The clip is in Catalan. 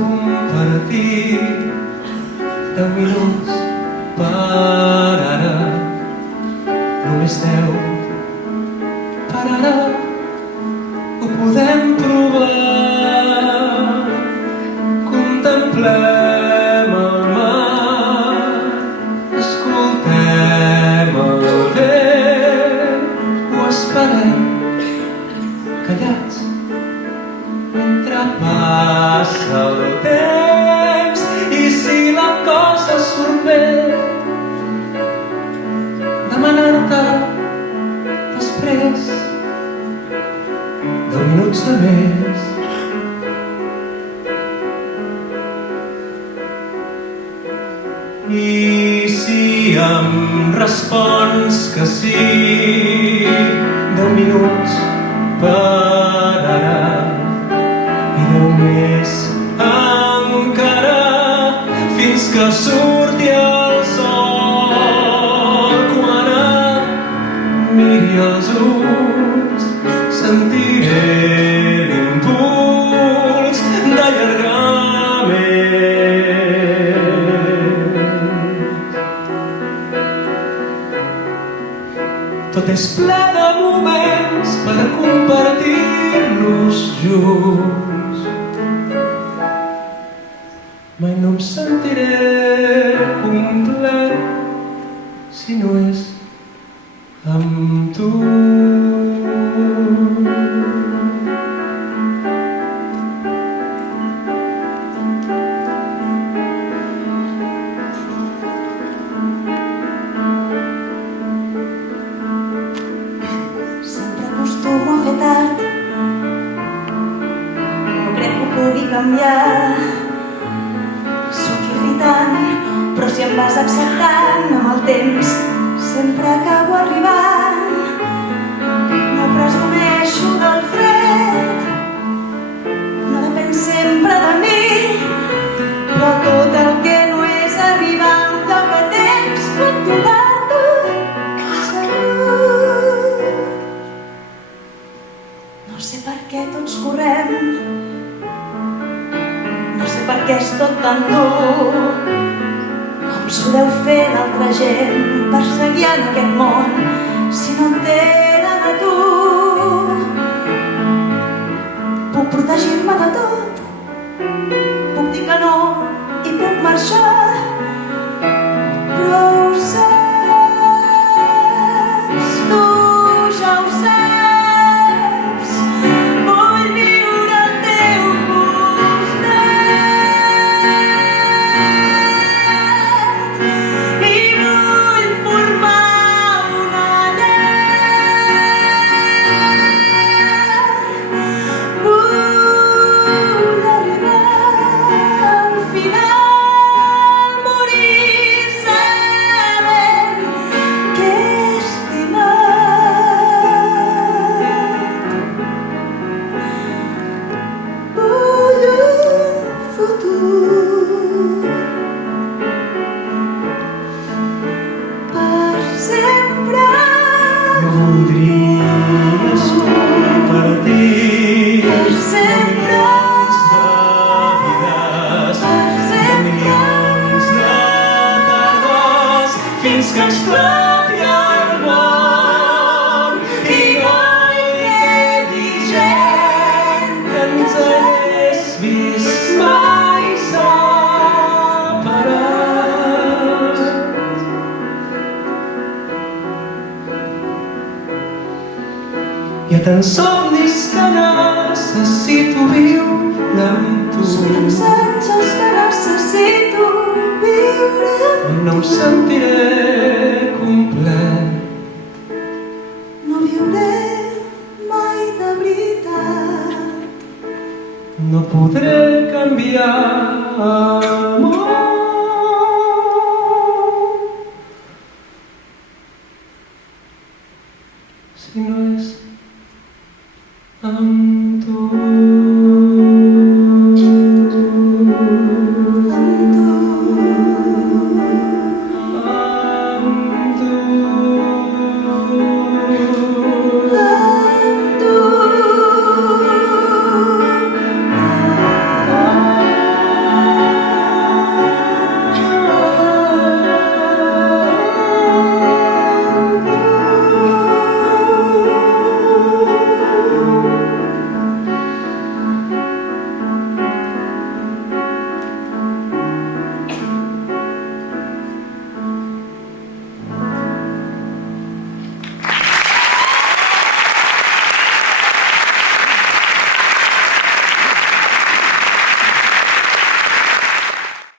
compartir 10 minuts per ara, només 10 per ara, ho podem provar. Contemplem el mar, escoltem el vent, ho esperem callats mentre passa el temps. I si la cosa surt bé, demanar-te després 10 minuts de més. I si em respons que sí, 10 minuts per ara i 10 més encara, fins que surti el sol. Quan et miri els ulls sentiré l'impuls d'allargar més. Tot és ple de moments per compartir-los junts. Mai no em sentiré complet si no és amb tu. Acostumo a fer tard, no crec que ho pugui canviar. Sóc irritant, però si em vas acceptant amb el temps sempre acabo arribant. No presumeixo del fet, no depèn sempre de mi, però tot el que no és arribar a un lloc a temps puc donar-t'ho segur. No sé per què tots correm, no sé per què és tot tan dur, com s'ho deu fer l'altra gent per seguir en aquest món si no en tenen a tu. Puc protegir-me de tot, puc dir que no i puc marxar, però ho saps, tu ja ho saps. Vull viure al teu costat i vull formar una llar. Vull arribar al final, morir sabent que he estimat. Vull un futur per sempre. No voldries compartir Per sempre. milions de vides, Per sempre. milions de tardes, fins que exploti el món i no hi quedi gent que ens hagués vist mai separats. Hi ha tants somnis que necessito viure amb tu. Són tants anys els que necessito viure. No em sentiré complet, No viuré mai de veritat. no podré canviar el món si no és amb tu.